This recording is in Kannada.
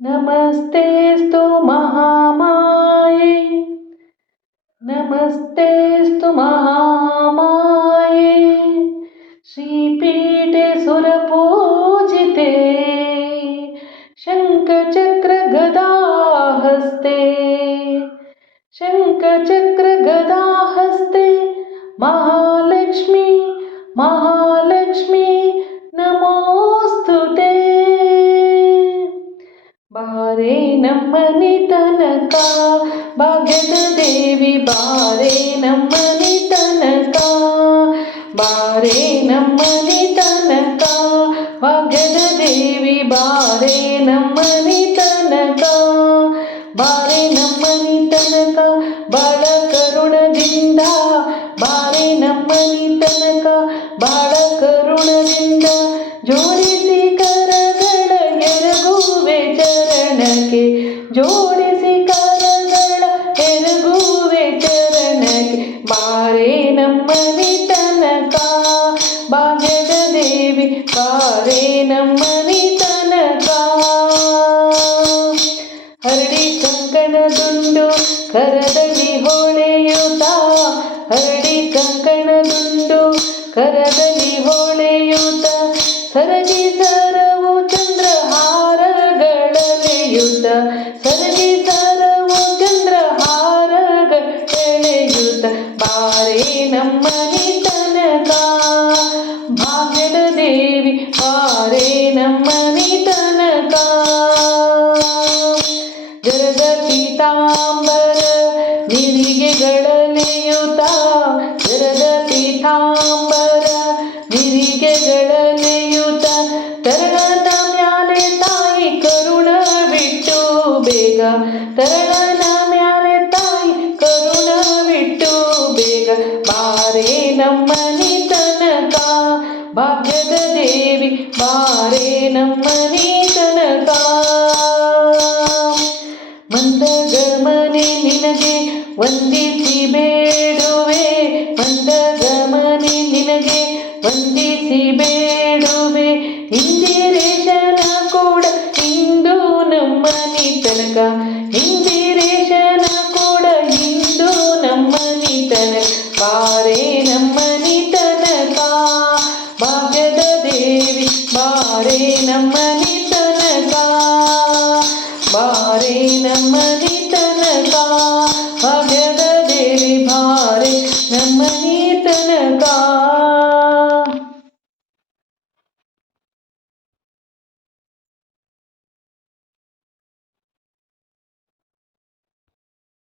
ನಮಸ್ತೆಸ್ತು ಮಹಾಮಾಯೆ ನಮಸ್ತೆಸ್ತು ಮಹಾಮಾಯೆ ಶ್ರೀಪೀಠೆ ಸುರಪೂಜಿತೆ ಶಂಖಚಕ್ರಗದಾಹಸ್ತೆ ಶಂಖಚಕ್ರಗದಾಹಸ್ತೆ ಮಹಾಲಕ್ಷ್ಮಿ ಮಹಾಲಕ್ಷ್ಮಿ ನಮೋಸ್ತುತೆ ಬಾರೆ ನಮ್ಮನೆ ತನಕ ಭಾಗ್ಯದ ದೇವಿ ಬಾರೆ ನಮ್ಮನೆ ತನಕ ಬಾರೆ ನಮ್ಮನೆ ತನಕ ಭಾಗ್ಯದ ದೇವಿ ಬಾರೆ ನಮ್ಮನೆ ತನಕ ಬಾರೆ ನಮ್ಮನೆ ತನಕ ಬಾಳ ಕರುಣದಿಂದ ಬಾರೆ ನಮ್ಮನೆ ತನಕ ಬಾಳ ಕರುಣದಿಂದ ಜೋಡಿಸಿ ಕರಗಳ ಎರಗುವೆ ಚರಣಕ್ಕೆ ಜೋಡಿಸಿ ಕರಗಳ ಎರಗುವೆ ಚರಣಕ್ಕೆ ಬಾರೆ ನಮ್ಮನೆ ತನಕ ಭಾಗ್ಯದ ದೇವಿ ಬಾರೆ ನಮ್ಮನೆ ತನಕ ಹರಡಿ ಕಂಕಣದುಂಡು ಕರದಲ್ಲಿ ಹೊಳೆಯುತ್ತ ಹರಡಿ ಕಂಕಣದುಂಡು ಕರದಲ್ಲಿ ಹೊಳೆಯುತ್ತ ಸರದಿ ಸರವು ಚಂದ್ರಹಾರಗಳೆಳೆಯುತ್ತ ಸರದಿ ಸರವು ಚಂದ್ರಹಾರಗಳೆಳೆಯುತ್ತ ಬಾರೆ ನಮ್ಮನೆ ತನಕ ಭಾಗ್ಯದ ದೇವಿ ಬಾರೆ ನಮ್ಮನೆ ತನಕ ಜರದ ಪೀತಾಂಬರ ನಿರಿಗೆಗಳಲೆಯುತ ಜರದ ಪೀತಾಂಬರ ನಿರಿಗೆಗಳಲೆಯುತ ತರಣದ ಮ್ಯಾಲೆ ತಾಯಿ ಕರುಣ ಬಿಟ್ಟು ಬೇಗ ತರಣದ ಮ್ಯಾಲೆ ತಾಯಿ ಕರುಣ ಬಿಟ್ಟು ಬೇಗ ಬಾರೆ ನಮ್ಮನೆ ತನಕ ಭಾಗ್ಯದ ದೇವಿ ಬಾರೆ ನಮ್ಮನೆ ತನಕ ಮಂದಗಮನೆ ನಿನಗೆ ವಂದಿಸಿ ಬೇಡುವೆ ಮಂದಗಮನೆ ನಿನಗೆ ವಂದಿಸಿ ಬೇಡುವೆ ಇಂದಿರೇಶನ ಕೂಡ ಇಂದು ನಮ್ಮನೆ ತನಕ